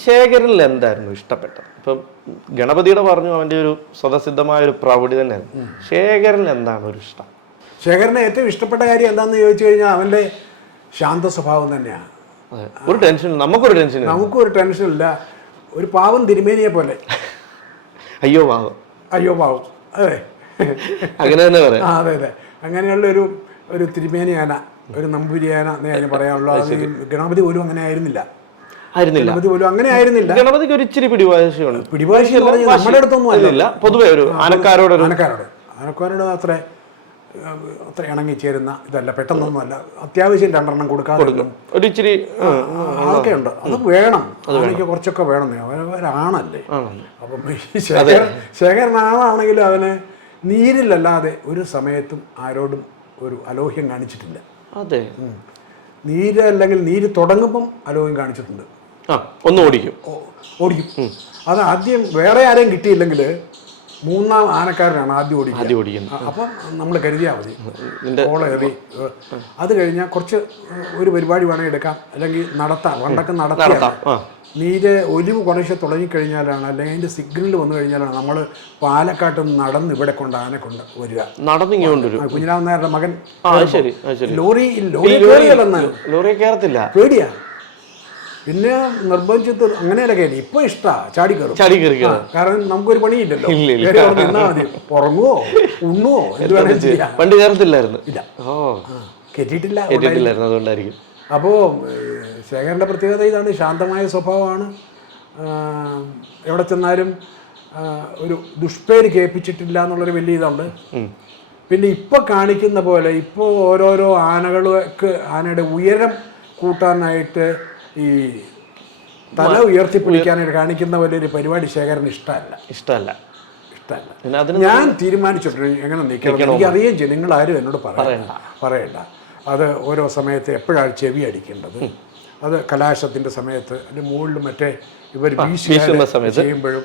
ശേഖരനിൽ എന്തായിരുന്നു ഇഷ്ടപ്പെട്ടത്? ഇപ്പം ഗണപതിയുടെ പറഞ്ഞു അവന്റെ ഒരു സ്വതസിദ്ധമായ ഒരു പ്രൗഢി തന്നെയായിരുന്നു. ശേഖരനിൽ എന്താണ് ഒരു ഇഷ്ടം? ശേഖരന് ഏറ്റവും ഇഷ്ടപ്പെട്ട കാര്യം എന്താണെന്ന് ചോദിച്ചു കഴിഞ്ഞാൽ അവന്റെ ശാന്ത സ്വഭാവം തന്നെയാണ്. ഒരു ടെൻഷൻ നമുക്കൊരു ടെൻഷൻ നമുക്കൊരു ടെൻഷൻ ഇല്ല ഒരു പാവം തിരുമേനിയെ പോലെ. അയ്യോ പാവം. അയ്യോ പാവം. അതെ. അങ്ങനെ തന്നെ പറയാം. അതെ അതെ. അങ്ങനെയുള്ള ഒരു ഒരു തിരുമേനിയാന ഒരു നമ്പൂരിയാന എന്നേ അതിന് പറയാനുള്ളൂ. ഗണപതി പോലും അങ്ങനെ ആയിരുന്നില്ല. ആയിരുന്നില്ല. ഗണപതി പോലും അങ്ങനെ ആയിരുന്നില്ല. ഗണപതിക്ക് ഒരു ഇച്ചിരി പിടിവാശിയുണ്ട്. പിടിവാശി നമ്മുടെ അടുത്തൊന്നും അല്ല. പൊതുവെ ഒരു ആനക്കാരോട് ആനക്കാരോട്. ആനക്കാരോട് അത്ര അത്ര ഇണങ്ങി ചേരുന്ന ഇതല്ല. പെട്ടെന്നൊന്നുമല്ല. അത്യാവശ്യം രണ്ടെണ്ണം കൊടുക്കാതെ ഉം, അതൊക്കെ ഉണ്ട്. അത് വേണം. എനിക്ക് കുറച്ചൊക്കെ വേണം. അവരാണല്ലേ അപ്പം ആളാണെങ്കിലും അവന് നീരിലല്ലാതെ ഒരു സമയത്തും ആരോടും ഒരു അലോഹ്യം കാണിച്ചിട്ടില്ല. അതെ. നീര് അല്ലെങ്കിൽ നീര് തുടങ്ങുമ്പം അലോഹ്യം കാണിച്ചിട്ടുണ്ട്. ഒന്ന് ഓടിക്കും. ഓടിക്കും. അത് ആദ്യം വേറെ ആരെയും കിട്ടിയില്ലെങ്കിൽ മൂന്നാം ആനക്കാരനാണ് ആദ്യം ഓടിക്കുന്നത് ആദ്യം ഓടിക്കുന്നത്. അപ്പം നമ്മൾ കരുതിയാൽ മതി. ഓളേറി അത് കഴിഞ്ഞാൽ കുറച്ച് ഒരു പരിപാടി വേണമെങ്കിൽ എടുക്കാം. അല്ലെങ്കിൽ നടത്താം. പണ്ടൊക്കെ നടത്താം. നീര് ഒലിവ് കുറേശ്ശെ തുടങ്ങിക്കഴിഞ്ഞാലാണ് അല്ലെങ്കിൽ അതിന്റെ സിഗ്നൽ വന്നു കഴിഞ്ഞാലാണ് നമ്മൾ പാലക്കാട്ട് നടന്ന് ഇവിടെ കൊണ്ട് ആനെ കൊണ്ട് വരിക. ആ, കുഞ്ഞിരാമൻ നായരുടെ മകൻ ലോറി ലോറി കയറിയല്ലെന്ന് ലോറി കയറത്തില്ല പേടിയാ. പിന്നെ നിർബന്ധിച്ചത് അങ്ങനെയല്ല കയറി ഇപ്പൊ ഇഷ്ടാ. ചാടി കയറും ചാടി കയറി കാരണം നമുക്കൊരു പണിയില്ലല്ലോ. നിന്നാ മതി. ഉറങ്ങുവോ? ഉണ്ണുവോ? എന്ത് പണ്ട് കയറത്തില്ലായിരുന്നു ഇല്ല. കെട്ടിയിട്ടില്ല കേട്ടിട്ടില്ലായിരുന്നു അതുകൊണ്ടായിരിക്കും. അപ്പോൾ ശേഖരന്റെ പ്രത്യേകത ഇതാണ്. ശാന്തമായ സ്വഭാവമാണ്. എവിടെ ചെന്നാലും ഒരു ദുഷ്പേര് കേൾപ്പിച്ചിട്ടില്ല എന്നുള്ളൊരു വലിയ ഇതുണ്ട്. പിന്നെ ഇപ്പോൾ കാണിക്കുന്ന പോലെ ഇപ്പോ ഓരോരോ ആനകൾക്ക് ആനയുടെ ഉയരം കൂട്ടാനായിട്ട് ഈ തല ഉയർത്തിപ്പിടിക്കാനായിട്ട് കാണിക്കുന്ന പോലെ ഒരു പരിപാടി ശേഖരന് ഇഷ്ടമല്ല. ഇഷ്ടമല്ല. ഇഷ്ടമല്ല. ഞാൻ തീരുമാനിച്ചിട്ടുണ്ട് എങ്ങനെ നിൽക്കണം. എനിക്ക് അറിയാം ചെയ്യും. നിങ്ങൾ ആരും എന്നോട് പറയണ്ട. പറയണ്ട. അത് ഓരോ സമയത്ത് എപ്പോഴാണ് ചെവി അടിക്കേണ്ടത്? അത് കലാശത്തിന്റെ സമയത്ത് അതിന്റെ മുകളിൽ മറ്റേ ഇവർ വീശുന്ന സമയത്ത്. ചെയ്യുമ്പോഴും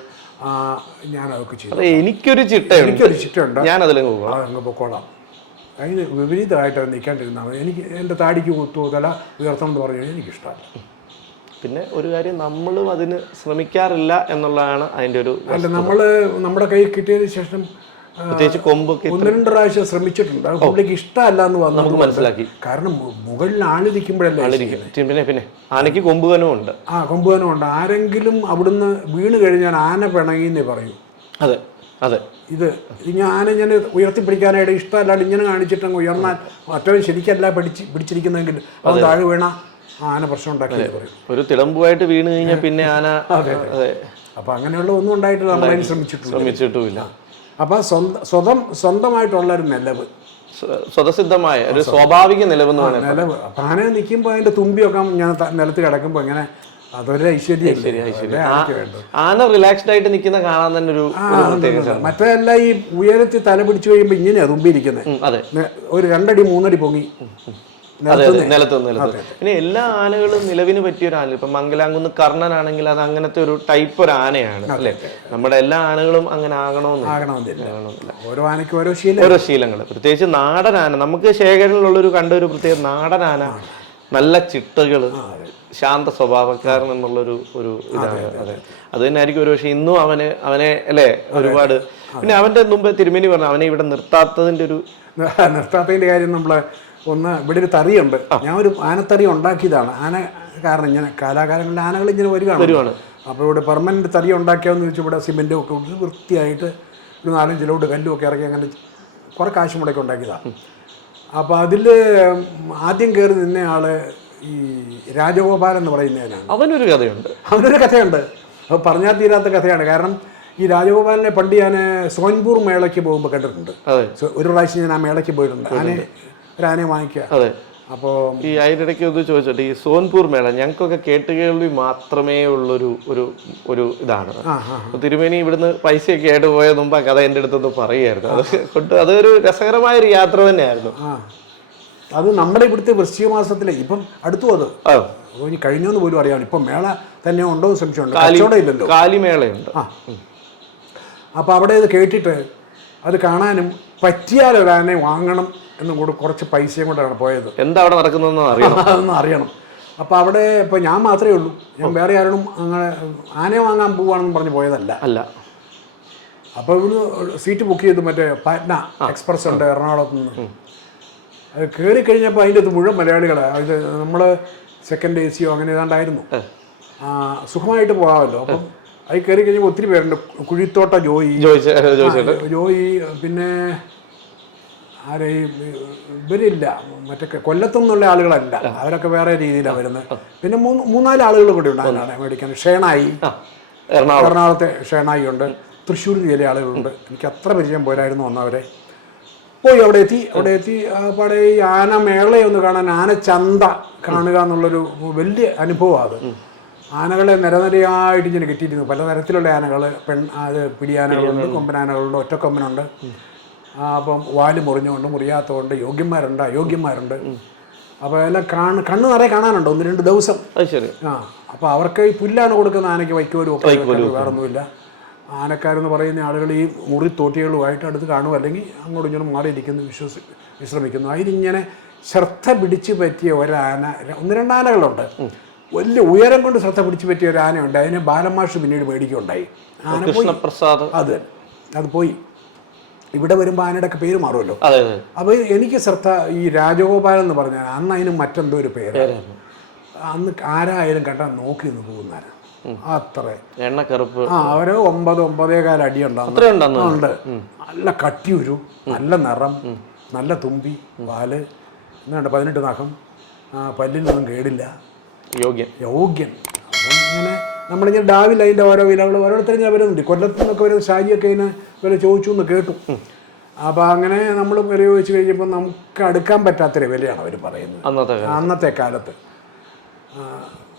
ഞാനതൊക്കെ ചെയ്തു എനിക്കൊരു ചിട്ടയുണ്ട്. എനിക്കൊരു ചിട്ടയുണ്ട്. അങ്ങ് പൊക്കോളാം. അതിന് വിപരീതമായിട്ട് നിൽക്കാണ്ടിരുന്ന നിൽക്കാണ്ടിരുന്നാൽ എനിക്ക് എന്റെ താടിക്ക് കുത്തുവോ തല ഉയർത്തണം എന്ന് പറഞ്ഞു കഴിഞ്ഞാൽ എനിക്കിഷ്ടമല്ല. പിന്നെ ഒരു കാര്യം നമ്മളും അതിന് ശ്രമിക്കാറില്ല എന്നുള്ളതാണ് അതിന്റെ ഒരു അല്ല നമ്മൾ നമ്മുടെ കയ്യിൽ കിട്ടിയതിന് ശേഷം പ്രത്യേകിച്ച് കൊമ്പൊക്കെ ഒന്ന് രണ്ട് പ്രാവശ്യം ശ്രമിച്ചിട്ടുണ്ട്. അത് പുള്ളിക്ക് ഇഷ്ടമല്ല എന്ന് വന്നു നമുക്ക് മനസ്സിലാക്കി. കാരണം മുകളിൽ ആളിരിക്കുമ്പോഴല്ലേ ആളിരിക്കും പിന്നെ പിന്നെ ആനയ്ക്ക് കൊമ്പുകനും ഉണ്ട്. ആ കൊമ്പുവനുണ്ട് ആരെങ്കിലും അവിടുന്ന് വീണ് കഴിഞ്ഞാൽ ആന പിണങ്ങിന്നേ പറയും. അതെ അതെ. ഇത് ഇനി ആന ഇങ്ങനെ ഉയർത്തിപ്പിടിക്കാനായിട്ട് ഇഷ്ടമല്ലാണ്ട് ഇങ്ങനെ കാണിച്ചിട്ടങ്ങ് ഉയർന്നാൽ മറ്റവൻ ശരിക്കല്ല പിടിച്ച് പിടിച്ചിരിക്കുന്നെങ്കിൽ അത്. താഴെ വീണ ആന പ്രശ്നം ഉണ്ടാക്കി ഒരു തിളമ്പുമായിട്ട് വീണ് കഴിഞ്ഞാൽ പിന്നെ ആന അതെ. അപ്പൊ അങ്ങനെയുള്ള ഒന്നും ഉണ്ടായിട്ട് നമ്മൾ അതിന് ശ്രമിച്ചിട്ടുണ്ട് ശ്രമിച്ചിട്ടുമില്ല. അപ്പൊ സ്വന്തം സ്വന്തമായിട്ടുള്ള ഒരു നിലവ്. സ്വതസിദ്ധമായ ഒരു സ്വാഭാവിക നിലവ് നിലവ്. അപ്പൊ ആന നിൽക്കുമ്പോൾ അതിന്റെ തുമ്പിയൊക്കെ ഞാൻ നിലത്ത് കിടക്കുമ്പോൾ ഇങ്ങനെ അതൊരു വേണ്ടത്? ആന റിലാക്സ്ഡ് ആയിട്ട് നിൽക്കുന്ന കാണാൻ തന്നെ ഒരു ചാ- ഈ ഉയരത്തിൽ തല പിടിച്ചു കഴിയുമ്പോൾ ഇങ്ങനെയാ തുമ്പിയിരിക്കുന്നത് ഒരു രണ്ടടി മൂന്നടി പൊങ്ങി. അതെ അതെ നിലത്ത് നിലത്ത് പിന്നെ എല്ലാ ആനകളും നിലവിന് പറ്റിയ ഒരു ആന ഇപ്പൊ മംഗലാംകുന്ന് കർണനാണെങ്കിൽ അത് അങ്ങനത്തെ ഒരു ടൈപ്പ് ഒരു ആനയാണ് അല്ലെ? നമ്മുടെ എല്ലാ ആനകളും അങ്ങനെ ആകണമെന്നില്ല. ഓരോ ആനയ്ക്കും ഓരോ ശീലം. ഓരോ ശീലങ്ങൾ. പ്രത്യേകിച്ച് നാടൻ ആന. നമുക്ക് ശേഖരനിലുള്ള ഒരു കണ്ട ഒരു പ്രത്യേക നാടൻ ആന നല്ല ചിട്ടകൾ ശാന്ത സ്വഭാവക്കാരൻ എന്നുള്ളൊരു ഒരു ഇതാണ്. അതെ അത്. തന്നെ ആയിരിക്കും ഒരു പക്ഷെ ഇന്നും അവന് അവനെ അല്ലേ? ഒരുപാട്. പിന്നെ അവന്റെ മുമ്പ് തിരുമേനി പറഞ്ഞു അവനെ ഇവിടെ നിർത്താത്തതിന്റെ ഒരു നിർത്താത്തതിന്റെ കാര്യം നമ്മൾ ഒന്ന് ഇവിടെ ഒരു തറിയുണ്ട്. ഞാൻ ഒരു ആനത്തറി ഉണ്ടാക്കിയതാണ്. ആന കാരണം ഇങ്ങനെ കാലാകാലങ്ങളിൽ ആനകൾ ഇങ്ങനെ വരികയാണ്. അപ്പോൾ ഇവിടെ പെർമനന്റ് തറി ഉണ്ടാക്കിയാന്ന് വെച്ചാൽ ഇവിടെ സിമെന്റും ഒക്കെ വൃത്തിയായിട്ട് ഒരു നാലഞ്ച് ലോഡ് കല്ലും ഒക്കെ ഇറക്കി അങ്ങനെ കുറെ കാശ് മുടക്കി ഉണ്ടാക്കിയതാണ് അപ്പോൾ അതിൽ ആദ്യം കയറി നിന്ന ആൾ ഈ രാജഗോപാലൻ എന്ന് പറയുന്നതിനാണ് അവനൊരു കഥയുണ്ട്. അവനൊരു കഥയുണ്ട്. അത് പറഞ്ഞാൽ തീരാത്ത കഥയാണ്. കാരണം ഈ രാജഗോപാലിനെ പണ്ട് ഞാൻ സോൻപൂർ മേളയ്ക്ക് പോകുമ്പോൾ കണ്ടിട്ടുണ്ട്. ഒരു പ്രാവശ്യം ഞാൻ ആ മേളയ്ക്ക് പോയിട്ടുണ്ട്. ആനെ ഒരു ആനയെ വാങ്ങിക്കുക. അതെ. അപ്പോൾ ഈ അതിനിടയ്ക്ക് ഒന്ന് ചോദിച്ചോട്ടെ ഈ സോൻപൂർ മേള ഞങ്ങൾക്കൊക്കെ കേട്ടുകേൾവി മാത്രമേ ഉള്ളൊരു ഒരു ഒരു ഇതാണ്. അപ്പൊ തിരുമേനി ഇവിടുന്ന് പൈസയൊക്കെ ആയിട്ട് പോയ മുമ്പ് ആ കഥ എന്റെ അടുത്തൊന്ന് പറയുമായിരുന്നു. അത് കൊണ്ട് അതൊരു രസകരമായ ഒരു യാത്ര തന്നെയായിരുന്നു. ആ. അത് നമ്മുടെ ഇവിടുത്തെ വൃശ്ചിക മാസത്തിലെ ഇപ്പം അടുത്തു അത്. ഇനി കഴിഞ്ഞെന്ന് പോലും അറിയാം ഇപ്പം മേള തന്നെ ഉണ്ടോ എന്ന് സംശയമുണ്ട് കാലി കച്ചവടം ഇല്ലല്ലോ. കാലിമേളയുണ്ട് ആ. അപ്പോൾ അവിടെ ഇത് കേട്ടിട്ട് അത് കാണാനും പറ്റിയാൽ ഒരാനെ വാങ്ങണം എന്നും കൂടെ കുറച്ച് പൈസയും കൊണ്ടാണ് പോയത്. എന്താ അവിടെ നടക്കുന്നതെന്ന് അറിയണം. അതൊന്നും അറിയണം. അപ്പോൾ അവിടെ ഇപ്പോൾ ഞാൻ മാത്രമേ ഉള്ളൂ. ഞാൻ വേറെ ആരോടും അങ്ങനെ ആനയെ വാങ്ങാൻ പോവാണെന്ന് പറഞ്ഞ് പോയതല്ല. അല്ല. അപ്പോൾ ഇവിടുന്ന് സീറ്റ് ബുക്ക് ചെയ്തു മറ്റേ പാറ്റ്ന എക്സ്പ്രസ് ഉണ്ട് എറണാകുളത്ത് നിന്ന്. അത് കയറി കഴിഞ്ഞപ്പോൾ അതിന്റെ അത് മുഴുവൻ മലയാളികളാണ് ഇത് നമ്മൾ സെക്കൻഡ് എ സിയോ അങ്ങനെ ഏതാണ്ടായിരുന്നു. സുഖമായിട്ട് പോകാമല്ലോ. അപ്പം അത് കയറി കഴിഞ്ഞപ്പോൾ ഒത്തിരി പേരുണ്ട്. കുഴിത്തോട്ട ജോയി. ജോയി പിന്നെ ആരെ ഈ ഇവരില്ല. മറ്റൊക്കെ കൊല്ലത്തുനിന്നുള്ള ആളുകളല്ല. അവരൊക്കെ വേറെ രീതിയിലാണ് വരുന്നത്. പിന്നെ മൂന്ന് മൂന്നാൽ ആളുകൾ കൂടി ഉണ്ട്. അതിനാണ് മേടിക്കാൻ? ഷേണായി. എറണാകുളത്തെ ഷേണായി ഉണ്ട്. തൃശ്ശൂർ ജില്ലയിലെ ആളുകളുണ്ട്. എനിക്ക് അത്ര പരിചയം പോരായിരുന്നു വന്നവരെ പോയി അവിടെ എത്തി. അവിടെ എത്തി. അവിടെ ഈ ആനമേളയെ ഒന്ന് കാണാൻ ആന ചന്ത കാണുക എന്നുള്ളൊരു വലിയ അനുഭവമാണ് അത്. ആനകളെ നിരനിരയായിട്ട് ഇങ്ങനെ കിട്ടിയിരുന്നു. പലതരത്തിലുള്ള ആനകൾ പെൺ അത് പിടിയാനകളുണ്ട് കൊമ്പനാനകളുണ്ട് ഒറ്റക്കൊമ്പനുണ്ട്. അപ്പം വാൽ മുറിഞ്ഞുകൊണ്ട് മുറിയാത്തതുകൊണ്ട് യോഗ്യന്മാരുണ്ട് അയോഗ്യന്മാരുണ്ട്. അപ്പോൾ എല്ലാം കാണ കണ്ണ് നിറയെ കാണാനുണ്ട് ഒന്ന് രണ്ട് ദിവസം. ശരി. ആ അപ്പോൾ അവർക്ക് ഈ പുല്ലാണ് കൊടുക്കുന്ന ആനയ്ക്ക് വൈക്കോലും ഒക്കെ വേറൊന്നുമില്ല. ആനക്കാരെന്ന് പറയുന്ന ആളുകൾ ഈ മുറി തോട്ടികളുമായിട്ട് അടുത്ത് കാണും അല്ലെങ്കിൽ അങ്ങോട്ടും ഇങ്ങോട്ടും മാറിയിരിക്കുന്നു വിശ്വസി വിശ്രമിക്കുന്നു. അതിനിങ്ങനെ ശ്രദ്ധ പിടിച്ചു പറ്റിയ ഒരാന ഒന്ന് രണ്ട് ആനകളുണ്ട്. വലിയ ഉയരം കൊണ്ട് ശ്രദ്ധ പിടിച്ചു പറ്റിയ ഒരു ആനയുണ്ട് അതിനെ ബാലമാഷ് പിന്നീട് മേടിക്കുകയുണ്ടായി ആന കൃഷ്ണപ്രസാദ് അത് അത് പോയി. ഇവിടെ വരുമ്പോൾ ആനയുടെയൊക്കെ പേര് മാറുമല്ലോ. അപ്പോൾ എനിക്ക് ശ്രദ്ധ ഈ രാജഗോപാലൻ എന്ന് പറഞ്ഞാൽ അന്ന് അതിന് മറ്റെന്തോ ഒരു പേര്. അന്ന് ആരായാലും കണ്ടാൽ നോക്കി നിന്ന് പോകുന്നവരാ. അത്ര. എണ്ണക്കറുപ്പ്. ആ അവർ ഒമ്പത് ഒമ്പതേ കാല അടി നല്ല ഉണ്ട്. നല്ല കട്ടിയൊരു നല്ല നിറം നല്ല തുമ്പി പാൽ എന്നുണ്ട് പതിനെട്ട് നഖം. പല്ലിൽ പല്ലിനൊന്നും കേടില്ല. യോഗ്യൻ. യോഗ്യൻ. അങ്ങനെ ഇങ്ങനെ നമ്മളിങ്ങനെ ഡാവിൽ അതിന്റെ ഓരോ വിലകൾ ഓരോരുത്തരും ഞാൻ വരുന്നുണ്ട്. കൊല്ലത്തു നിന്നൊക്കെ വരുന്ന ഷാജിയൊക്കെ ഇതിനെ വില ചോദിച്ചു എന്ന് കേട്ടു. അപ്പോൾ അങ്ങനെ നമ്മൾ വില ചോദിച്ചു കഴിഞ്ഞപ്പോൾ നമുക്ക് അടുക്കാൻ പറ്റാത്തൊരു വിലയാണ് അവർ പറയുന്നത്. അന്നത്തെ കാലത്ത്.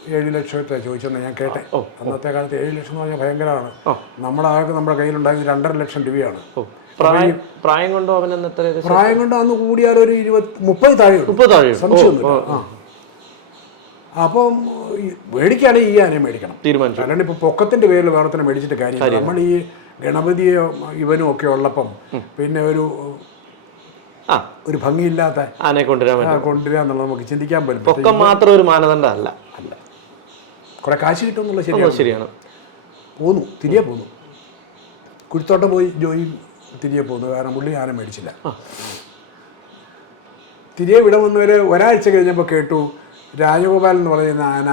ഏഴ് ലക്ഷത്തെ ചോദിച്ചെന്ന് ഞാൻ കേട്ടെ. അന്നത്തെ കാലത്ത് ഏഴ് ലക്ഷം എന്ന് പറഞ്ഞാൽ ഭയങ്കരമാണ്. നമ്മുടെ ആകെ നമ്മുടെ കയ്യിലുണ്ടായിരുന്നത് രണ്ടര ലക്ഷം രൂപയാണ്. പ്രായം കൊണ്ടോ അവൻ പ്രായം കൊണ്ടോ അന്ന് കൂടിയാൽ ഒരു ഇരുപത് മുപ്പത് താഴെ. മുപ്പത് താഴെ സംശയമൊന്നുമില്ല. ആ. അപ്പം മേടിക്കുകയാണെങ്കിൽ ഈ ആനയെ മേടിക്കണം. തീരുമാനിച്ചു. അല്ലാണ്ട് ഇപ്പോൾ പൊക്കത്തിന്റെ പേരിൽ വേറത്തിന് മേടിച്ചിട്ട് കാര്യമില്ല. നമ്മൾ ഈ ഗണപതിയോ ഇവനും ഒക്കെ ഉള്ളപ്പം പിന്നെ ഒരു ഒരു ഭംഗിയില്ലാത്ത ആനയെ കൊണ്ടുവരാൻ പറ്റും. എന്നുള്ളത് നമുക്ക് ചിന്തിക്കാൻ പറ്റും പൊക്കം മാത്രം ഒരു മാനദണ്ഡം അല്ല. അല്ല. കുറെ കാശ് കിട്ടും എന്നുള്ളത് ശരിയാണ്. ശരിയാണ്. പോന്നു തിരികെ പോന്നു. കുഴിത്തോട്ടം പോയി ജോയി തിരികെ പോന്നു. കാരണം പുള്ളി ആന മേടിച്ചില്ല. തിരികെ വിടമെന്നവര് വന്നവര് ഒരാഴ്ച കഴിഞ്ഞപ്പോൾ കേട്ടു രാജഗോപാലൻ എന്ന് പറയുന്ന ആന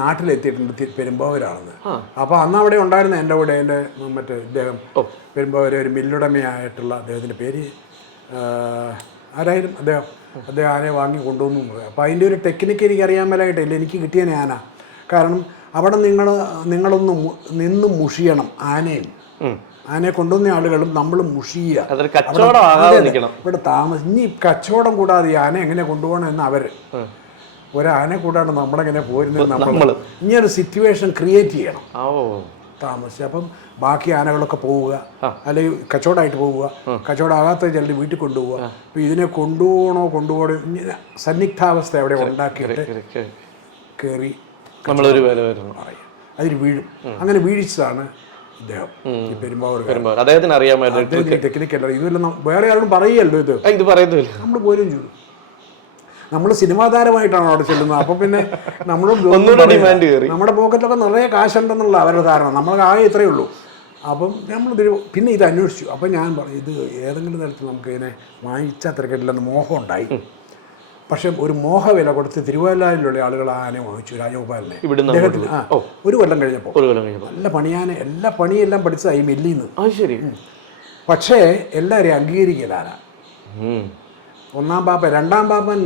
നാട്ടിലെത്തിയിട്ടുണ്ട് പെരുമ്പാവൂരാണെന്ന്. അപ്പോൾ അന്ന് അവിടെ ഉണ്ടായിരുന്ന എന്റെ കൂടെ എന്റെ മറ്റേ ഇദ്ദേഹം പെരുമ്പാവൂർ ഒരു മില്ലുടമയായിട്ടുള്ള അദ്ദേഹത്തിന്റെ പേര് ആരായാലും അദ്ദേഹം. അദ്ദേഹം ആനയെ വാങ്ങി കൊണ്ടുവന്നു അപ്പോൾ അതിന്റെ ഒരു ടെക്നിക്ക് എനിക്ക് അറിയാൻ മേലായിട്ടില്ല. എനിക്ക് കിട്ടിയ ആന. കാരണം അവിടെ നിങ്ങൾ നിങ്ങളൊന്ന് നിന്ന് മുഷിയണം ആനയും ആനയെ കൊണ്ടുവന്ന ആളുകളും നമ്മൾ മുഷിയുക ഇവിടെ താമസം ഇനി കച്ചവടം കൂടാതെ ഈ ആന എങ്ങനെ കൊണ്ടുപോകണം എന്ന് അവർ ഒരാനെ കൂടാണ് നമ്മളെങ്ങനെ പോരുന്നത് നമ്മൾ ഇങ്ങനൊരു ഇങ്ങനെ സിറ്റുവേഷൻ ക്രിയേറ്റ് ചെയ്യണം താമസിച്ച് അപ്പം ബാക്കി ആനകളൊക്കെ പോവുക അല്ലെങ്കിൽ കച്ചവടമായിട്ട് പോവുക കച്ചവടം ആകാത്ത ചിലർ വീട്ടിൽ കൊണ്ടുപോവുക. അപ്പം ഇതിനെ കൊണ്ടുപോകണോ കൊണ്ടുപോകണോ ഇങ്ങനെ സന്നിഗ്ധാവസ്ഥ അവിടെ ഉണ്ടാക്കിയിട്ട് കയറി നമ്മളൊരു വില അതിൽ വീഴും. അങ്ങനെ വീഴിച്ചതാണ് ഇദ്ദേഹം. ഈ പെരുമ്പാവൂർ അദ്ദേഹത്തിന് അറിയാമായിരുന്നു ടെക്നിക്കല്ല. ഇതെല്ലാം വേറെ ആരോടും പറയല്ലോ ഇത്. ഇത് പറയുന്നില്ല. നമ്മൾ പോരും ചെയ്തു. നമ്മൾ സിനിമാ താരമായിട്ടാണ് അവിടെ ചെല്ലുന്നത്. അപ്പോൾ പിന്നെ നമ്മൾ ഡിമാൻഡ് കയറി. നമ്മുടെ പോക്കറ്റിലൊക്കെ നിറയെ കാശുണ്ടെന്നുള്ള അവരുടെ ധാരണ. നമ്മൾ ആകെ ഇത്രയേ ഉള്ളൂ. അപ്പം നമ്മൾ പിന്നെ ഇത് അന്വേഷിച്ചു. അപ്പം ഞാൻ പറഞ്ഞു ഇത് ഏതെങ്കിലും തരത്തിൽ നമുക്ക് ഇതിനെ വാങ്ങിച്ചാൽ തിരക്കില്ലെന്ന് മോഹം ഉണ്ടായി പക്ഷെ ഒരു മോഹ വില കൊടുത്ത് തിരുവല്ലായിലുള്ള ആളുകൾ ആ ആനയെ വാങ്ങിച്ചു രാജഗോപാലിനെ. അദ്ദേഹത്തിന് ആ ഒരു കൊല്ലം കഴിഞ്ഞപ്പോൾ. നല്ല പണിയാനെ എല്ലാ പണിയെല്ലാം പഠിച്ചതായി മെല്ലിന്ന്. പക്ഷേ എല്ലാവരെയും ഉം. ഒന്നാം പാപ്പ രണ്ടാം പാപ്പൻ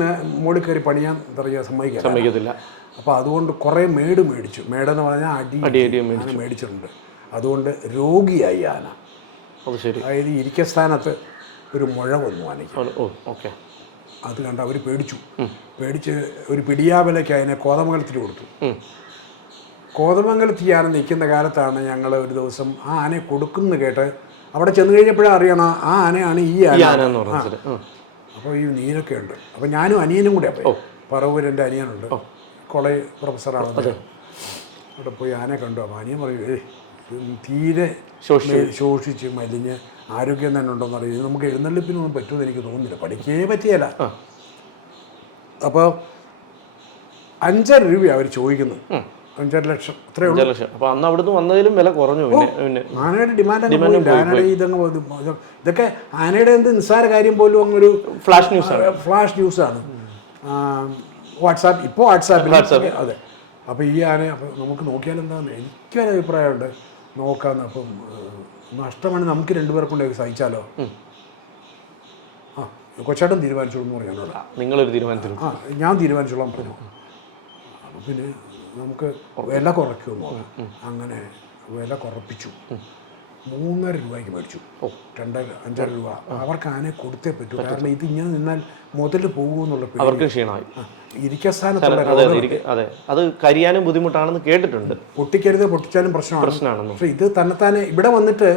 മുകളിൽ കയറി പണിയാൻ തുടങ്ങിയ സമ്മതിക്കില്ല സമ്മതിക്കത്തില്ല. അപ്പോൾ അതുകൊണ്ട് കുറേ മേട് മേടിച്ചു. മേടെന്ന് പറഞ്ഞാൽ അടി അടി മേടിച്ചിട്ടുണ്ട്. അതുകൊണ്ട് രോഗിയായി ആന. ശരി. അതായത് ഇരിക്ക സ്ഥാനത്ത് ഒരു മുഴ വന്നു ആനയ്ക്ക്. അത് കണ്ട് അവർ പേടിച്ചു. പേടിച്ച് ഒരു പിടിയാവിലയ്ക്ക് അതിനെ കോതമംഗലത്തിൽ കൊടുത്തു. കോതമംഗലത്തിൽ ആന നിൽക്കുന്ന കാലത്താണ് ഞങ്ങൾ ഒരു ദിവസം ആ ആനയെ കൊടുക്കുന്നു കേട്ട് അവിടെ ചെന്ന് കഴിഞ്ഞപ്പോഴേ അറിയണം ആ ആനയാണ് ഈ ആന. അപ്പോൾ ഈ നീനൊക്കെ ഉണ്ട്. അപ്പോൾ ഞാനും അനിയനും കൂടെ അപ്പോൾ പറവൂർ എന്റെ അനിയനുണ്ട്. കോളേജ് പ്രൊഫസറാണ് അവിടെ പോയി ആനെ കണ്ടു. അപ്പോൾ അനിയൻ പറയും തീരെ ശോഷിച്ച് മലിഞ്ഞ് ആരോഗ്യം തന്നെ ഉണ്ടോന്ന് അറിയാം നമുക്ക് എഴുന്നള്ളിപ്പിനൊന്നും പറ്റുമെന്ന് എനിക്ക് തോന്നുന്നില്ല. പഠിക്കേ പറ്റിയല്ല അപ്പോൾ അഞ്ചര രൂപയാണ് അവർ ചോദിക്കുന്നത്. അഞ്ചര ലക്ഷം. അത്രേ ഉള്ളൂ. ലക്ഷം. അപ്പൊ അന്ന് അവിടുന്ന് വന്നതിലും വില കുറഞ്ഞു പിന്നെ പിന്നെ ആനയുടെ ഡിമാൻഡ് പോയില്ല ആനയുടെ ഇതങ്ങ്. ഇതൊക്കെ ആനയുടെ എന്ത് നിസ്സാര കാര്യം പോലും അങ്ങൊരു ഫ്ലാഷ് ന്യൂസ് ആണ്. ഫ്ലാഷ് ന്യൂസാണ് വാട്സാപ്പ് ഇപ്പോൾ വാട്സാപ്പിൽ അതെ. അപ്പോൾ ഈ ആന അപ്പോൾ നമുക്ക് നോക്കിയാൽ എന്താണെന്ന് എനിക്കൊരു അഭിപ്രായമുണ്ട്. നോക്കാന്ന് അപ്പം നഷ്ടമാണ് നമുക്ക് രണ്ടുപേർക്കും കൂടെ സഹിച്ചാലോ? ആ കൊച്ചാട്ടൻ തീരുമാനിച്ചോളൂ എന്ന് പറയാനോട് നിങ്ങളൊരു തീരുമാനത്തിൽ ആ ഞാൻ തീരുമാനിച്ചോളാം പറഞ്ഞു അപ്പോൾ പിന്നെ നമുക്ക് വില കുറയ്ക്കും അങ്ങനെ വില കുറപ്പിച്ചു. മൂന്നര രൂപയ്ക്ക് മേടിച്ചു. രണ്ടര അഞ്ചര രൂപ. അവർക്ക് ആനെ കൊടുത്തേ പറ്റൂ. കാരണം ഇത് ഇങ്ങനെ നിന്നാൽ മുതൽ പോകുമെന്നുള്ള അവർക്ക് ക്ഷീണമായി. അതെ കരിയാനും ബുദ്ധിമുട്ടാണെന്ന് കേട്ടിട്ടുണ്ട്. പൊട്ടിക്കരുത് പൊട്ടിച്ചാലും പ്രശ്നമാണ്. പ്രശ്നമാണെന്ന്. പക്ഷേ ഇത് തന്നെത്താനെ ഇവിടെ വന്നിട്ട്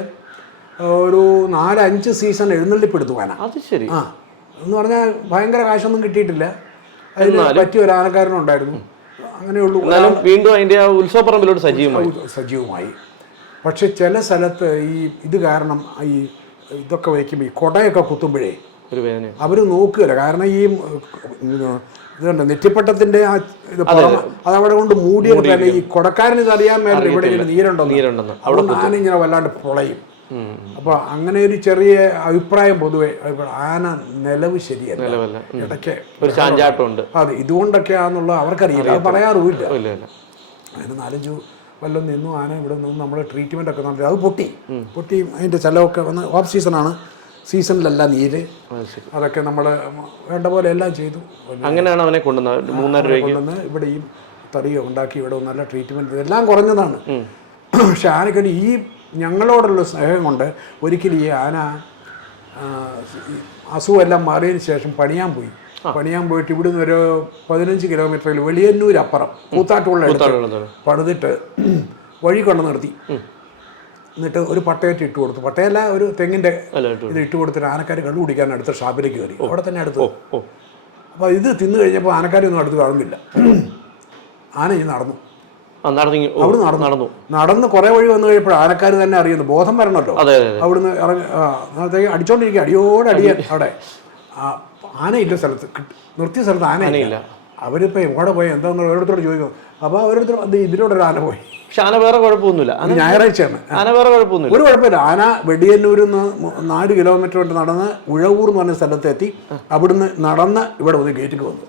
ഒരു നാലഞ്ച് സീസൺ എഴുന്നള്ളിപ്പെടുത്തുവാനാ അത് ശരി. ആ എന്ന് പറഞ്ഞാൽ ഭയങ്കര കാശൊന്നും കിട്ടിയിട്ടില്ല. അതിന് പറ്റിയ ഒരു ആനക്കാരനുണ്ടായിരുന്നു അങ്ങനെയുള്ളൂ. എന്നാലും വീണ്ടും അതിന്റെ ആ ഉത്സവപ്പറമ്പിലോട്ട് സജീവമായി. സജീവമായി. പക്ഷെ ചില സ്ഥലത്ത് ഈ ഇത് കാരണം ഈ ഇതൊക്കെ വയ്ക്കുമ്പോൾ ഈ കൊടയൊക്കെ കുത്തുമ്പോഴേ ഒരു വേദന അവർ നോക്കുകയില്ല. കാരണം ഈ ഇതുണ്ട് നെറ്റിപ്പട്ടത്തിന്റെ ആ ഇത് അത് അതവിടെ കൊണ്ട് മൂടിയ ഈ കൊടക്കാരന് ഇത് അറിയാൻ മേലെ ഇവിടെ നീരുണ്ടോ നീരുണ്ടോ നീരുണ്ടെന്ന്. ഞാനിങ്ങനെ വല്ലാണ്ട് പൊളയും. അപ്പോൾ അങ്ങനെ ഒരു ചെറിയ അഭിപ്രായം പൊതുവെ. ആന നിലവ് ശരിയല്ല. ഇടയ്ക്ക് ഒരു അതെ ഇതുകൊണ്ടൊക്കെയാണെന്നുള്ള അവർക്കറിയില്ല. അത് പറയാറുമില്ല. അതിന് നാലഞ്ചു വല്ലതും നിന്നു ആന ഇവിടെ നിന്ന് നമ്മൾ ട്രീറ്റ്മെന്റ് ഒക്കെ നടത്തി. അത് പൊട്ടി. പൊട്ടി അതിന്റെ ചിലവൊക്കെ വന്ന് ഓഫ് സീസണാണ് സീസണിലല്ല നീര്. അതൊക്കെ നമ്മൾ വേണ്ട പോലെ എല്ലാം ചെയ്തു. അങ്ങനെയാണ് അവനെ കൊണ്ടുവന്നത്. മൂന്നര രൂപയ്ക്ക്. കൊണ്ടുവന്ന് ഇവിടെ ഈ തറിയോ ഉണ്ടാക്കി ഇവിടെ നല്ല ട്രീറ്റ്മെന്റ് ഇതെല്ലാം കുറഞ്ഞതാണ്. പക്ഷെ ആനക്കൊരു ഈ ഞങ്ങളോടുള്ള സ്നേഹം കൊണ്ട് ഒരിക്കലും ഈ ആന അസുഖമെല്ലാം മാറിയതിന് ശേഷം പണിയാൻ പോയി. പണിയാൻ പോയിട്ട് ഇവിടുന്ന് ഒരു പതിനഞ്ച് കിലോമീറ്ററിൽ വെളിയന്നൂർ അപ്പുറം കൂത്താട്ടുള്ള. പണിതിട്ട് വഴി കൊണ്ട് നിർത്തി. എന്നിട്ട് ഒരു പട്ടയറ്റ് ഇട്ട് കൊടുത്തു. പട്ടയല്ല ഒരു തെങ്ങിന്റെ ഇത് ഇട്ട് കൊടുത്തിട്ട് ആനക്കാർ കള്ളു കുടിക്കാൻ അടുത്ത ഷാപ്പിലേക്ക് കയറി. അവിടെ തന്നെ അടുത്ത്. അപ്പോൾ ഇത് തിന്നു കഴിഞ്ഞപ്പോൾ ആനക്കാരൊന്നും അടുത്ത് കാണുന്നില്ല. ആന ഈ നടന്നു. നടന്നു. നടന്നു. നടന്നു കുറെ വഴി വന്നു കഴിഞ്ഞപ്പോൾ ആനക്കാർ തന്നെ അറിയുന്നു ബോധം വരണല്ലോ. അവിടുന്ന് ഇറങ്ങി അന്നത്തേക്ക് അടിച്ചോണ്ടിരിക്കുക. അടിയോട് അടിയ അവിടെ. ആനയില്ല സ്ഥലത്ത്. നിർത്തിയ സ്ഥലത്ത് ആനയില്ല. അവരിപ്പോ അവരിപ്പോൾ എവിടെ പോയി? എന്താ ഓരോരുത്തരോട് ചോദിക്കും. അപ്പോൾ ഓരോരുത്തർ ഇതിലൂടെ ഒരു ആന പോയി. പക്ഷെ ആന വേറെ കുഴപ്പമൊന്നുമില്ല. ഞായറാഴ്ചയാണ് ആന വേറെ കുഴപ്പമൊന്നുമില്ല. ഒരു കുഴപ്പമില്ല. ആന വെടിയന്നൂരിൽ നിന്ന് നാല് കിലോമീറ്റർ കൊണ്ട് നടന്ന് ഉഴവൂർ എന്ന് പറഞ്ഞ സ്ഥലത്തെത്തി. അവിടുന്ന് നടന്ന് ഇവിടെ വന്ന് ഗേറ്റിൽ വന്നു.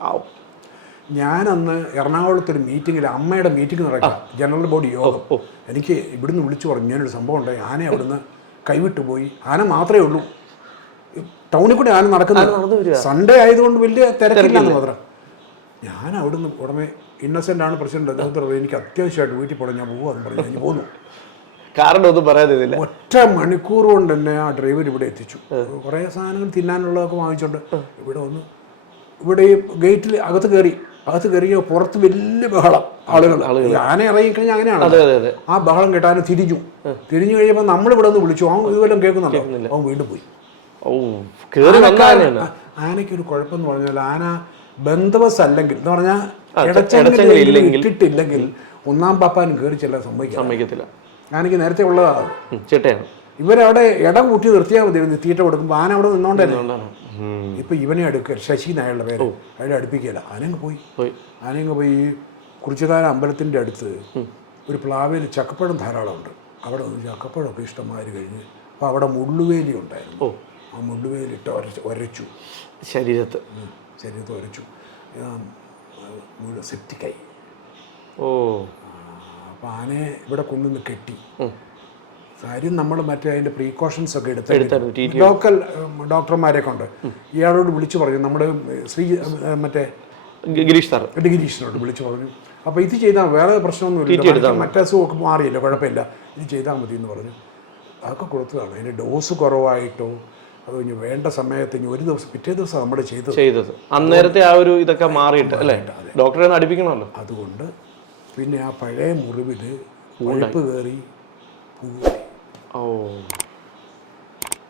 ഞാനന്ന് എറണാകുളത്ത് ഒരു മീറ്റിങ്ങിൽ അമ്മയുടെ മീറ്റിംഗ് നടക്കാം ജനറൽ ബോഡി യോഗം. എനിക്ക് ഇവിടുന്ന് വിളിച്ചു പറഞ്ഞു ഞാനൊരു സംഭവം ഉണ്ട്. ആന അവിടുന്ന് കൈവിട്ടു പോയി. ആന മാത്രമേ ഉള്ളൂ. ടൗണിൽ കൂടി ആന നടക്കുന്നത് സൺഡേ ആയതുകൊണ്ട് വലിയ തിരക്കില്ലെന്ന് മാത്രം. ഞാൻ അവിടുന്ന് ഉടനെ ഇന്നസെന്റ് ആണ് പ്രസിഡന്റ്. അദ്ദേഹത്തോട് എനിക്ക് അത്യാവശ്യമായിട്ട് വീട്ടിൽ പോകണം ഞാൻ പോകാമെന്ന് പറഞ്ഞു. ഞാൻ പോന്നു. കാരണം ഒന്നും പറയാതില്ല ഒറ്റ മണിക്കൂർ കൊണ്ട് തന്നെ ആ ഡ്രൈവർ ഇവിടെ എത്തിച്ചു. കുറേ സാധനങ്ങൾ തിന്നാനുള്ളതൊക്കെ വാങ്ങിച്ചോണ്ട് ഇവിടെ വന്ന് ഇവിടെ ഈ ഗേറ്റിൽ അകത്ത് കയറി. അകത്ത് കയറിയ പുറത്ത് വലിയ ബഹളം ആളുകൾ ഞാൻ ആന ഇറങ്ങിക്കഴിഞ്ഞാൽ അങ്ങനെയാണ് ആ ബഹളം കേട്ടാൻ തിരിഞ്ഞു. തിരിഞ്ഞു കഴിയുമ്പോൾ നമ്മൾ ഇവിടെ നിന്ന് വിളിച്ചു. അവൻ ഇതുവല്ലം കേൾക്കുന്നുണ്ടോ? അവൻ വീണ്ടും പോയി. ആനയ്ക്ക് ഒരു കുഴപ്പമെന്ന് പറഞ്ഞാൽ ആന ബന്ധവസ് അല്ലെങ്കിൽ എന്ന് പറഞ്ഞാൽ ഇട്ടിട്ടില്ലെങ്കിൽ ഒന്നാം പാപ്പാനും കയറി ചെല്ലാൻ സമ്മതിക്കത്തില്ല. ആനയ്ക്ക് നേരത്തെ ഉള്ളതാണ് ഇവരവിടെ ഇടം കൂട്ടി നിർത്തിയാൽ മതി തീറ്റ കൊടുക്കുമ്പോൾ ആന അവിടെ നിന്നോണ്ടേ അതുകൊണ്ടാണ് ഉം, ഇപ്പൊ ഇവനെ അടുക്ക ശശി നായുള്ള പേര്. അയാളെ അടുപ്പിക്കുകയില്ല. ആനങ്ങ് പോയി. ആനങ്ങ് പോയി. കുറിച്ചുകാല അമ്പലത്തിന്റെ അമ്പലത്തിന്റെ അടുത്ത് ഒരു പ്ലാവിൽ ചക്കപ്പഴം ധാരാളമുണ്ട്. അവിടെ നിന്ന് ചക്കപ്പഴമൊക്കെ ഇഷ്ടമായി കഴിഞ്ഞ് അപ്പോൾ അവിടെ മുള്ളുവേലി ഉണ്ടായിരുന്നു. ആ മുള്ളുവേലിട്ട് ഒരച്ച് ഒരച്ചു. ശരീരത്ത്. ശരീരത്ത് ഒരച്ചു. സെപ്റ്റിക്കായി ഓ. അപ്പോൾ ആനയെ ഇവിടെ കൊണ്ടുവന്ന് കെട്ടി. കാര്യം നമ്മൾ മറ്റേ അതിന്റെ പ്രീക്കോഷൻസ് ഒക്കെ എടുത്ത് ലോക്കൽ ഡോക്ടർമാരെ കൊണ്ട്. ഇയാളോട് വിളിച്ചു പറഞ്ഞു നമ്മുടെ ശ്രീ മറ്റേ ഗിരീഷ് സാർ ഗിരീഷിനോട് വിളിച്ചു പറഞ്ഞു. അപ്പോൾ ഇത് ചെയ്താൽ വേറെ പ്രശ്നമൊന്നുമില്ല. മറ്റേ- അസുഖമൊക്കെ മാറിയില്ല കുഴപ്പമില്ല. ഇത് ചെയ്താൽ മതി എന്ന് പറഞ്ഞു. അതൊക്കെ കൊടുത്തതാണ് അതിന്റെ ഡോസ് കുറവായിട്ടോ അത് കഴിഞ്ഞ് വേണ്ട സമയത്ത് ഇനി ഒരു ദിവസം പിറ്റേ ദിവസം നമ്മൾ ചെയ്തത്. ചെയ്തത്. അന്നേരത്തെ ആ ഒരു ഇതൊക്കെ മാറിയിട്ട് അല്ലേ? ഡോക്ടറെ അടുപ്പിക്കണമല്ലോ. അതുകൊണ്ട് പിന്നെ ആ പഴയ മുറിവിൽ ഉഴപ്പ് കയറി പൂവ് ഓ.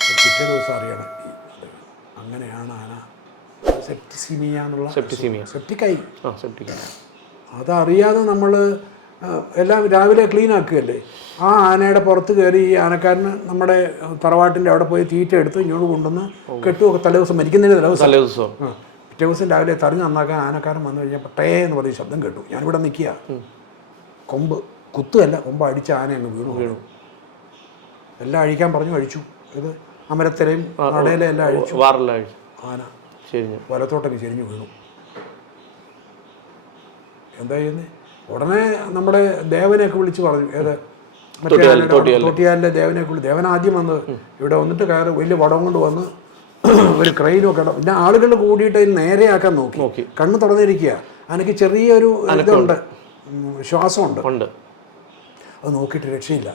പിറ്റേ ദിവസം അറിയണം. അങ്ങനെയാണ് ആന സെപ്റ്റിസിമിയ എന്നുള്ള സെപ്റ്റിസീമിയ. സെപ്റ്റിക്കായി. ആ സെപ്റ്റിക് അതറിയാതെ നമ്മൾ എല്ലാം രാവിലെ ക്ലീൻ ആക്കുകയല്ലേ? ആ ആനയുടെ പുറത്ത് കയറി ഈ ആനക്കാരന് നമ്മുടെ തറവാട്ടിന്റെ അവിടെ പോയി തീറ്റ എടുത്ത് ഇങ്ങോട്ട് കൊണ്ടുവന്ന് കെട്ടുമൊക്കെ തലേദിവസം മരിക്കുന്നതിന് തലേദിവസം തലേ ദിവസം. പിറ്റേ ദിവസം രാവിലെ തറിഞ്ഞ് നന്നാക്കാൻ ആനക്കാരൻ വന്നു കഴിഞ്ഞാൽ പട്ടേ എന്ന് പറഞ്ഞ ശബ്ദം കേട്ടു. ഞാനിവിടെ നിൽക്കുക. കൊമ്പ് കുത്തുമല്ല കൊമ്പ് അടിച്ച ആന അങ്ങ് വീണു. വീണു. എല്ലാം അഴിക്കാൻ പറഞ്ഞു അഴിച്ചു. ഇത് അമരത്തിലെയും നടയിലെ എല്ലാം അഴിച്ചു. വാറല്ല ആന. ശരി ഞാൻ വലത്തോട്ടൊക്കെ ചെരിഞ്ഞു വീണു. എന്താ ചെയ്യുന്നത് ഉടനെ നമ്മുടെ ദേവനെയൊക്കെ വിളിച്ച് പറഞ്ഞു. ഏത്? മറ്റേ ദേവനെ വിളിച്ച് ദേവൻ ആദ്യം വന്ന് ഇവിടെ വന്നിട്ട് കയറി വലിയ വടം കൊണ്ട് വന്ന് ഒരു ക്രെയിനൊക്കെ ഇടം. പിന്നെ ആളുകൾ കൂടിയിട്ട് അതിന് നേരെയാക്കാൻ നോക്കി. കണ്ണ് തുറന്നിരിക്കുക. അനക്ക് ചെറിയൊരു ഇതുണ്ട്. ശ്വാസമുണ്ട്. അത് നോക്കിയിട്ട് രക്ഷയില്ല.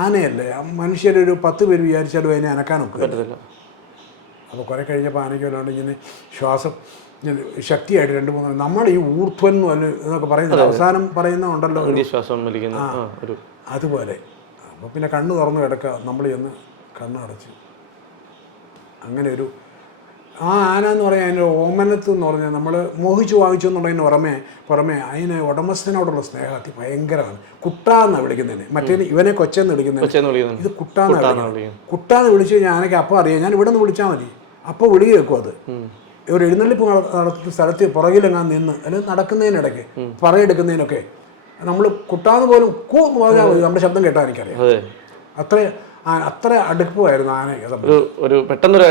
ആനയല്ലേ? മനുഷ്യരൊരു പത്ത് പേര് വിചാരിച്ചാലും അതിനെ അനക്കാൻ നോക്കുക പറ്റത്തില്ല. അപ്പോൾ കുറെ കഴിഞ്ഞപ്പോൾ ആനയ്ക്ക് വല്ലാണ്ട് ഇങ്ങനെ ശ്വാസം ശക്തിയായിട്ട് രണ്ട് മൂന്ന് നമ്മൾ ഈ ഊർധ്വൻ അല്ല എന്നൊക്കെ പറയുന്നത് അവസാനം പറയുന്ന ഉണ്ടല്ലോ ഒരു അതുപോലെ. അപ്പോൾ പിന്നെ കണ്ണ് തുറന്ന് കിടക്കുക നമ്മൾ ചെന്ന് കണ്ണടച്ച്. അങ്ങനെ ഒരു ആ ആന എന്ന് പറയാൻ അതിന്റെ ഓമനത്ത് എന്ന് പറഞ്ഞാൽ നമ്മൾ മോഹിച്ചു വാങ്ങിച്ചു എന്നുള്ളതിന് പുറമെ പുറമെ അതിന് ഉടമസ്ഥനോടുള്ള സ്നേഹം അതി ഭയങ്കരമാണ്. കുട്ടാന്നാണ് വിളിക്കുന്നതിന്. മറ്റേ ഇവനെ കൊച്ചെന്ന് വിളിക്കുന്നത് ഇത് കുട്ടാന്ന് കുട്ടാന്നാ. കുട്ടാന്ന് വിളിച്ചു കഴിഞ്ഞാൽ ആനയ്ക്ക് അപ്പം അറിയാം. ഞാൻ ഇവിടെ നിന്ന് വിളിച്ചാൽ മതി. അപ്പോൾ വിളി കേൾക്കും അത്. ഒരു എഴുന്നള്ളിപ്പ് നട- നടത്തുന്ന സ്ഥലത്ത് പുറകിലെങ്ങാൻ നിന്ന് അല്ലെങ്കിൽ നടക്കുന്നതിനിടയ്ക്ക് പറയെടുക്കുന്നതിനൊക്കെ നമ്മൾ കുട്ടാന്ന് പോലും കൂ പറഞ്ഞാൽ നമ്മുടെ ശബ്ദം കേട്ടാൽ എനിക്കറിയാം. അതെ. അത്ര അടുപ്പമായിരുന്നു ആനയ്ക്ക് ഒരു പെട്ടെന്നൊരു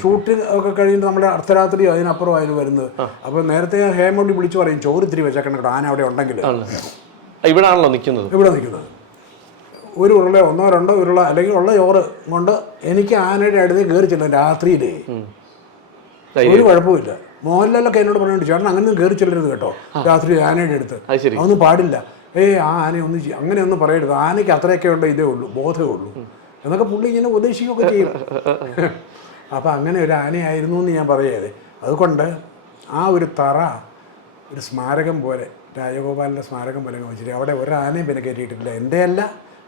ഷൂട്ടിംഗ് ഒക്കെ കഴിഞ്ഞിട്ട് നമ്മുടെ അർദ്ധരാത്രി അതിനപ്പുറം ആയിരുന്നു വരുന്നത്. അപ്പോൾ നേരത്തെ ഞാൻ ഹേമോണ്ടി വിളിച്ചു പറയും ചോറ് ഇത്തിരി വെച്ചേക്കണം കേട്ടോ ആന അവിടെ ഉണ്ടെങ്കിൽ ഇവിടാണല്ലോ ഇവിടെ ആണല്ലോ നിൽക്കുന്നത് ഇവിടെ നിൽക്കുന്നത് ഒരു ഉരുള ഒന്നോ രണ്ടോ ഉരുള അല്ലെങ്കിൽ ഉള്ള ചോറ് കൊണ്ട് എനിക്ക് ആനയുടെ അടുത്ത് കയറി ചെല്ലും രാത്രിയിലേ. ഒരു കുഴപ്പമില്ല. മോഹൻലാലൊക്കെ എന്നോട് പറഞ്ഞിട്ട് ചേട്ടൻ അങ്ങനെ കയറി ചെല്ലരുത് കേട്ടോ രാത്രി ആനയുടെ അടുത്ത്. അതൊന്നും പാടില്ല. ഏയ് ആ ആന ഒന്നും അങ്ങനെ അങ്ങനെയൊന്നും പറയരുത്. ആനയ്ക്ക് അത്രയൊക്കെ ഉണ്ട് ഇതേ ഉള്ളൂ ബോധമേ ഉള്ളൂ. എന്നൊക്കെ പുള്ളി ഇങ്ങനെ ഉപദേശിക്കുകയൊക്കെ ചെയ്യും. അപ്പം അങ്ങനെ ഒരു ആനയായിരുന്നു എന്ന് ഞാൻ പറയാതെ. അതുകൊണ്ട് ആ ഒരു തറ ഒരു സ്മാരകം പോലെ രാജഗോപാലിന്റെ സ്മാരകം പോലെ വെച്ചിട്ട് അവിടെ ഒരു ആനയും പിന്നെ കയറ്റിയിട്ടില്ല. എന്റെ അല്ല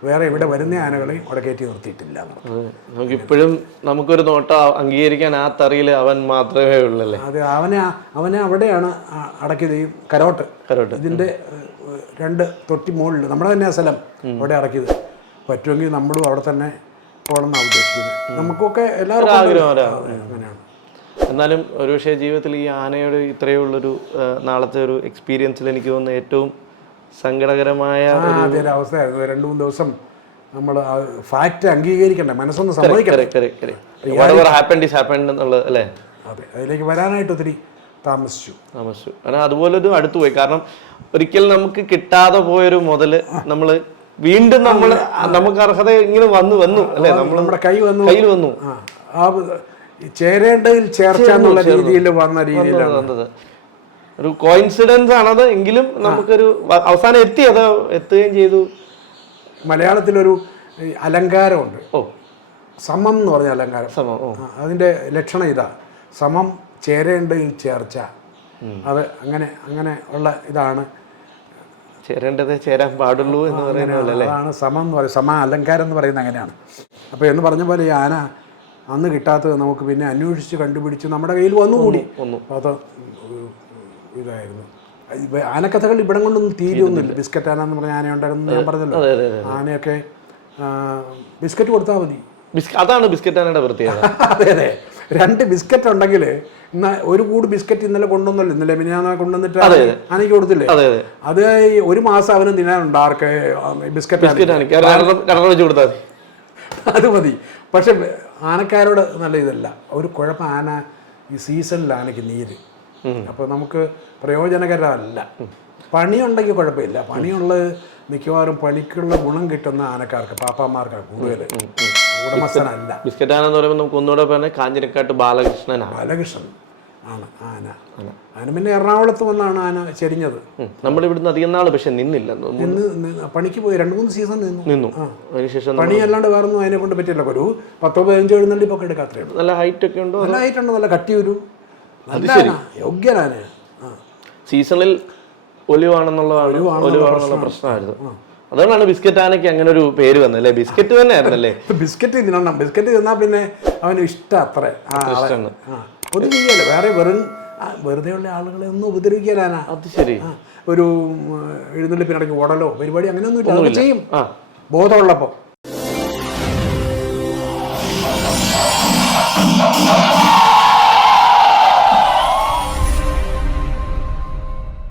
വേറെ ഇവിടെ വരുന്ന ആനകളെയും അവിടെ കയറ്റി നിർത്തിയിട്ടില്ല നമുക്കിപ്പോഴും നമുക്കൊരു നോട്ടം അംഗീകരിക്കാൻ ആ തറിയിൽ അവൻ മാത്രമേ ഉള്ളല്ലേ? അതെ അവനെ അവനെ അവിടെയാണ് അടക്കിയത് ഈ കരോട്ട്. കരോട്ട്. ഇതിന്റെ രണ്ട് തൊട്ടി മുകളിൽ നമ്മുടെ തന്നെ സ്ഥലം അവിടെ ഇറക്കിയത്. പറ്റുമെങ്കിൽ നമ്മളും അവിടെ തന്നെ പോകണം എന്നാണ് ഉദ്ദേശിക്കുന്നത്. നമുക്കൊക്കെ എല്ലാവർക്കും അങ്ങനെയാണ്. എന്നാലും ഒരുപക്ഷെ ജീവിതത്തിൽ ഈ ആനയുടെ ഇത്രയുള്ളൊരു ഉള്ളൊരു നാളത്തെ ഒരു എക്സ്പീരിയൻസിൽ എനിക്ക് തോന്നുന്ന ഏറ്റവും സങ്കടകരമായ അതേ അവസ്ഥയായിരുന്നു. രണ്ടു മൂന്ന് ദിവസം നമ്മൾ ഫാക്റ്റ് അംഗീകരിക്കണ്ടേ. മനസ്സൊന്ന് സമ്മതിക്കണം. അതെ അതിലേക്ക് വരാനായിട്ട് ഒത്തിരി താമസിച്ചു. താമസിച്ചു. കാരണം അതുപോലെ ഒരു അടുത്തു പോയി. കാരണം ഒരിക്കൽ നമുക്ക് കിട്ടാതെ പോയൊരു മുതൽ നമ്മൾ വീണ്ടും നമ്മൾ നമുക്ക് അർഹത ഇങ്ങനെ വന്നു വന്നു. അല്ലെ? നമ്മൾ നമ്മുടെ കൈ വന്നു. കയ്യിൽ വന്നു. ആ ചേരേണ്ടതിൽ ചേർച്ച എന്നുള്ള രീതിയിൽ വന്ന രീതിയിലാണ്. വന്നത് ഒരു കോയിൻസിഡൻസ് ആണത് എങ്കിലും നമുക്കൊരു അവസാനം എത്തി. അത് എത്തുകയും ചെയ്തു? മലയാളത്തിലൊരു അലങ്കാരമുണ്ട്. ഓ. സമം എന്ന് പറഞ്ഞ അലങ്കാരം. സമം അതിന്റെ അതിന്റെ ലക്ഷണം ഇതാ. സമം ചേരേണ്ടതിൽ ചേർച്ച. അത് അങ്ങനെ അങ്ങനെ ഉള്ള ഇതാണ്. ചേരേണ്ടത് ചേരാൻ പാടുള്ളൂ എന്ന് പറയുന്ന അതാണ് സമം എന്ന് പറയും സമ അലങ്കാരം എന്ന് പറയുന്നത് അങ്ങനെയാണ്. അപ്പോൾ എന്ന് പറഞ്ഞ പോലെ ഈ ആന അന്ന് കിട്ടാത്തത് നമുക്ക് പിന്നെ അന്വേഷിച്ച് കണ്ടുപിടിച്ച് നമ്മുടെ കയ്യിൽ വന്നുകൂടി വന്നു. കൂടി അത് ഇതായിരുന്നു. ഇത് ആനക്കഥകൾ ഇവിടം കൊണ്ടൊന്നും തീരുമൊന്നുമില്ല ബിസ്ക്കറ്റ് ആന എന്ന് പറഞ്ഞ ആന ഉണ്ടായിരുന്നു ഞാൻ പറഞ്ഞല്ലോ. ആനയൊക്കെ ബിസ്ക്കറ്റ് കൊടുത്താൽ മതി. അതാണ് ബിസ്ക്കറ്റ് ആനയുടെ പ്രത്യേകത. അതെ അതെ. രണ്ട് ബിസ്ക്കറ്റ് ഉണ്ടെങ്കിൽ ഇന്ന് ഒരു കൂട് ബിസ്ക്കറ്റ് ഇന്നലെ കൊണ്ടുവന്നല്ലോ. ഇന്നലെ മിനിഞ്ഞാന്ന് കൊണ്ടുവന്നിട്ട് അനക്ക് കൊടുത്തില്ലേ? അതെ ഒരു മാസം അവന് തിന്നാനുണ്ട് ആർക്ക്? ബിസ്ക്കറ്റ് അത് മതി. പക്ഷെ ആനക്കാരോട് നല്ല ഇതല്ല. ഒരു കുഴപ്പം ആന ഈ സീസണിൽ ആനയ്ക്ക് നീര്. അപ്പോൾ നമുക്ക് പ്രയോജനകരമല്ല. പണിയുണ്ടെങ്കിൽ കുഴപ്പമില്ല. പണിയുള്ളത് മിക്കവാറും പണിക്കുള്ള ഗുണം കിട്ടുന്ന ആനക്കാർക്ക് പാപ്പാമാർക്കാണ് കൂടുതൽ ഉടമസ്ഥനല്ല. ബിസ്ക്കറ്റ് ആന എന്ന് പറയുമ്പോൾ നമുക്ക് ഒന്നുകൂടെ പറഞ്ഞാൽ കാഞ്ഞിരക്കാട്ട് ബാലകൃഷ്ണനാണ്. ബാലകൃഷ്ണൻ. ആണ് ആന. ആന. പിന്നെ എറണാകുളത്ത് വന്നാണ് ആന ചെരിഞ്ഞത്. നമ്മൾ ഇവിടുന്ന് അധികം നാൾ പക്ഷെ നിന്നില്ല. നിന്ന് പണിക്ക് പോയി രണ്ട് മൂന്ന് സീസൺ നിന്നു. നിന്നു. അതിനുശേഷം പണി അല്ലാണ്ട് വേറെ ഒന്നും അതിനെ കൊണ്ട് പറ്റില്ല. ഒരു പത്തോ പതിനഞ്ചോ എഴുന്നള്ളിപ്പൊക്കെ എടുക്കാത്രേ ഉള്ളൂ. നല്ല ഹൈറ്റ് ഒക്കെ ഉണ്ടോ? നല്ല ആയിട്ടുണ്ട് നല്ല കട്ടിയൊരു നല്ല ആന, യോഗ്യനാന ആ. സീസണിൽ ഒലിവാണെന്നുള്ളതാണ് ഒലിവാണെന്നുള്ള പ്രശ്നമായിരുന്നു. അതുകൊണ്ടാണ് ബിസ്ക്കറ്റ് ആനയ്ക്ക് അങ്ങനെ ഒരു പേര് വന്നത് അല്ലേ? ബിസ്ക്കറ്റ് തന്നെ ആയിരുന്നല്ലേ ബിസ്ക്കറ്റ് തിന്നണം. ബിസ്ക്കറ്റ് തിന്നാൽ പിന്നെ അവന് ഇഷ്ടം അത്ര. ഇഷ്ടമാണ്. ഒരു ചെയ്യല്ല. വേറെ വെറും ആ, വെറുതെ ഉള്ള ആളുകളെ ഒന്നും ഉപദ്രവിക്കാനാ അത് ശരി. ഒരു എഴുന്നള്ളിപ്പിനിടയ്ക്ക് ഓടലോ പരിപാടി അങ്ങനെയൊന്നും ഇല്ല ചെയ്യും. ബോധമുള്ളപ്പോൾ